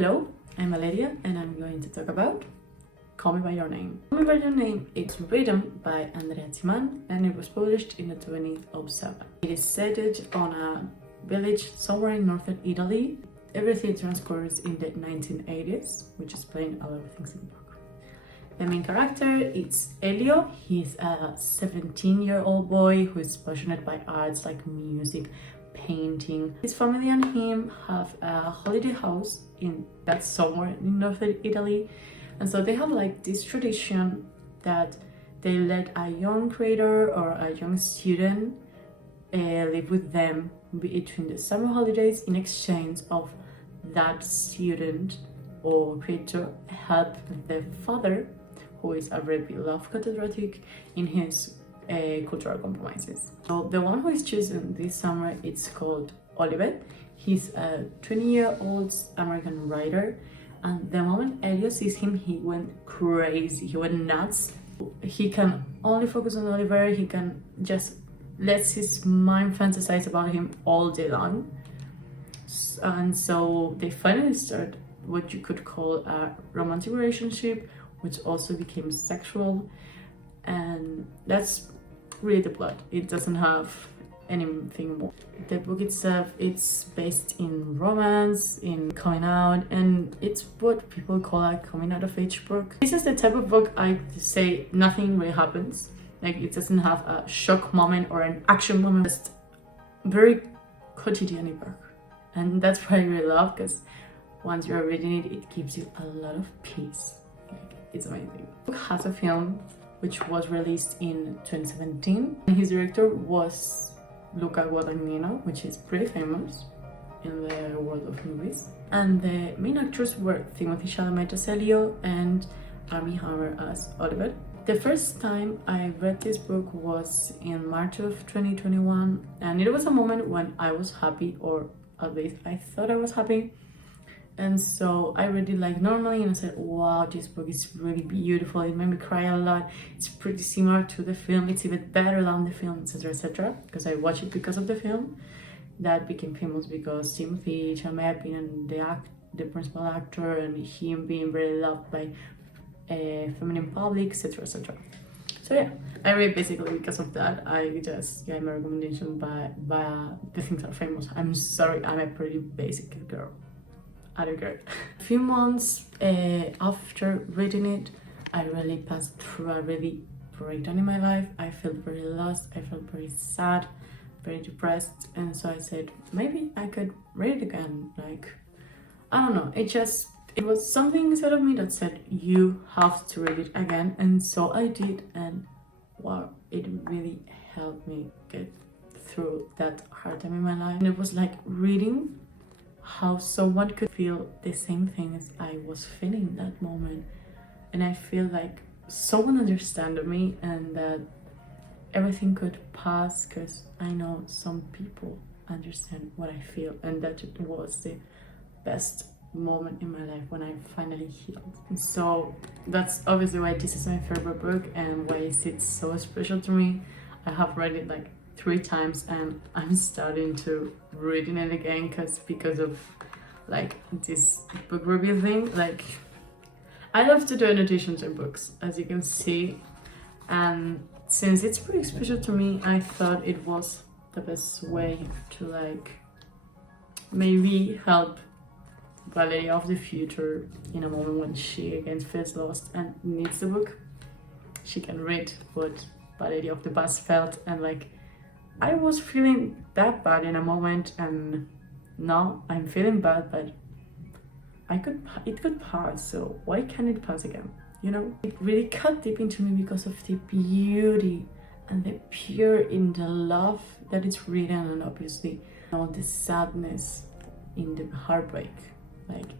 Hello, I'm Valeria and I'm going to talk about Call Me By Your Name. Call Me By Your Name is written by André and it was published in the 2007. It is set on a village somewhere in northern Italy. Everything transcurs in the 1980s, which explains a lot of things in the book. The main character is Elio. He's a 17-year-old boy who is passionate by arts like music, painting. His family and him have a holiday house that's somewhere in northern Italy, and so they have like this tradition that they let a young creator or a young student live with them between the summer holidays in exchange of that student or creator help the father, who is a very beloved cathedral, in his cultural compromises. So the one who is chosen this summer, it's called Oliver. He's a 20-year-old American writer, and the moment Elio sees him, he went crazy, he went nuts. He can only focus on Oliver, he can just let his mind fantasize about him all day long. And so they finally start what you could call a romantic relationship, which also became sexual, and that's really the plot. It doesn't have anything more. The book itself, it's based in romance, in coming out, and it's what people call a coming out of age book. This is the type of book I say nothing really happens. Like, it doesn't have a shock moment or an action moment. It's very quotidian book, and that's what I really love, because once you're reading it, it gives you a lot of peace. Like, it's amazing. The book has a film which was released in 2017, and his director was Luca Guadagnino, which is pretty famous in the world of movies. And the main actors were Timothy Chalamet as Elio and Armie Hammer as Oliver. The first time I read this book was in March of 2021, and it was a moment when I was happy, or at least I thought I was happy. And so I read it like normally, and I said, wow, this book is really beautiful. It made me cry a lot. It's pretty similar to the film. It's even better than the film, etc., etc. Because I watched it because of the film that became famous because Timothy Chalamet being the principal actor, and him being very loved by a feminine public, etc., etc. So yeah, I read basically because of that. I just gave my recommendation by the things are famous. I'm sorry, I'm a pretty basic girl. A few months after reading it, I really passed through a really breakdown in my life. I felt very lost, I felt very sad, very depressed, and so I said maybe I could read it again. Like, I don't know, it was something inside of me that said you have to read it again, and so I did, and wow, it really helped me get through that hard time in my life. And it was like reading how someone could feel the same thing as I was feeling in that moment, and I feel like someone understood me, and that everything could pass, because I know some people understand what I feel, and that it was the best moment in my life when I finally healed. And so that's obviously why this is my favorite book and why it's so special to me. I have read it like 3 times, and I'm starting to reading it again because of like this book review thing. Like, I love to do annotations in books, as you can see, and since it's pretty special to me, I thought it was the best way to like maybe help Valeria of the future in a moment when she again feels lost and needs the book. She can read what Valeria of the past felt, and like, I was feeling that bad in a moment, and now I'm feeling bad, but it could pass, so why can't it pass again? You know, it really cut deep into me because of the beauty and the pure in the love that it's written, and obviously all the sadness in the heartbreak. Like,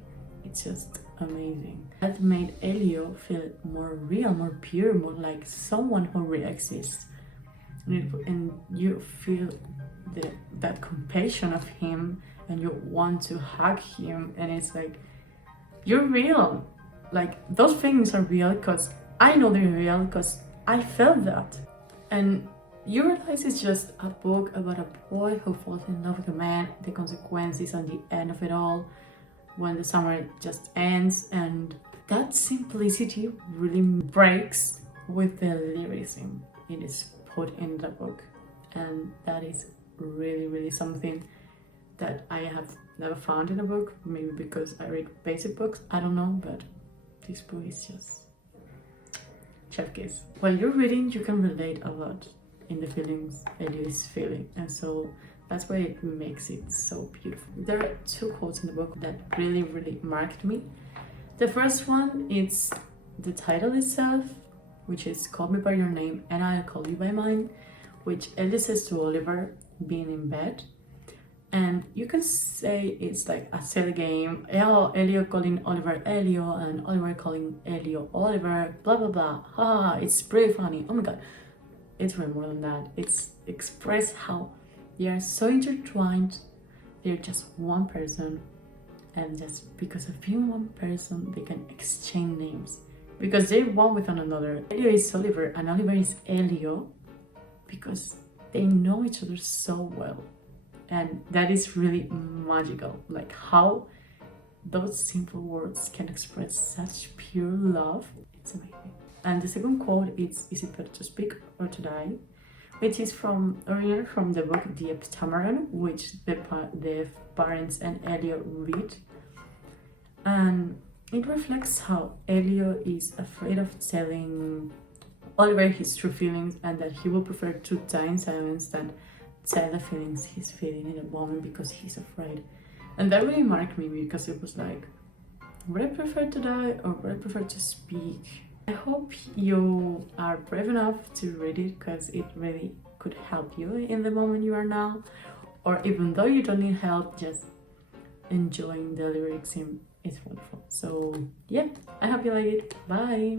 it's just amazing. That made Elio feel more real, more pure, more like someone who really exists. And you feel that compassion of him, and you want to hug him, and it's like, you're real. Like, those feelings are real because I know they're real, because I felt that. And you realize it's just a book about a boy who falls in love with a man, the consequences and the end of it all, when the summer just ends, and that simplicity really breaks with the lyricism it is put in the book, and that is really something that I have never found in a book, maybe because I read basic books, I don't know, but this book is just chef kiss. While you're reading, you can relate a lot in the feelings Elio is feeling, and so that's why it makes it so beautiful. There are two quotes in the book that really marked me. The first one is the title itself, which is "Call me by your name and I'll call you by mine," which Elio says to Oliver being in bed. And you can say it's like a silly game. Oh, Elio calling Oliver Elio and Oliver calling Elio Oliver, blah blah blah. Ha, it's pretty funny. Oh my god. It's way more than that. It's express how they are so intertwined. They're just one person, and just because of being one person, they can exchange names because they're one with one another. Elio is Oliver and Oliver is Elio because they know each other so well. And that is really magical, like how those simple words can express such pure love. It's amazing. And the second quote is it better to speak or to die? Which is originally from the book The Heptameron, which the parents and Elio read. And it reflects how Elio is afraid of telling Oliver his true feelings, and that he will prefer to die in silence than tell the feelings he's feeling in a moment because he's afraid. And that really marked me because it was like, would I prefer to die or would I prefer to speak? I hope you are brave enough to read it because it really could help you in the moment you are now, or even though you don't need help, just enjoying the lyrics. It's wonderful. So yeah, I hope you like it. Bye.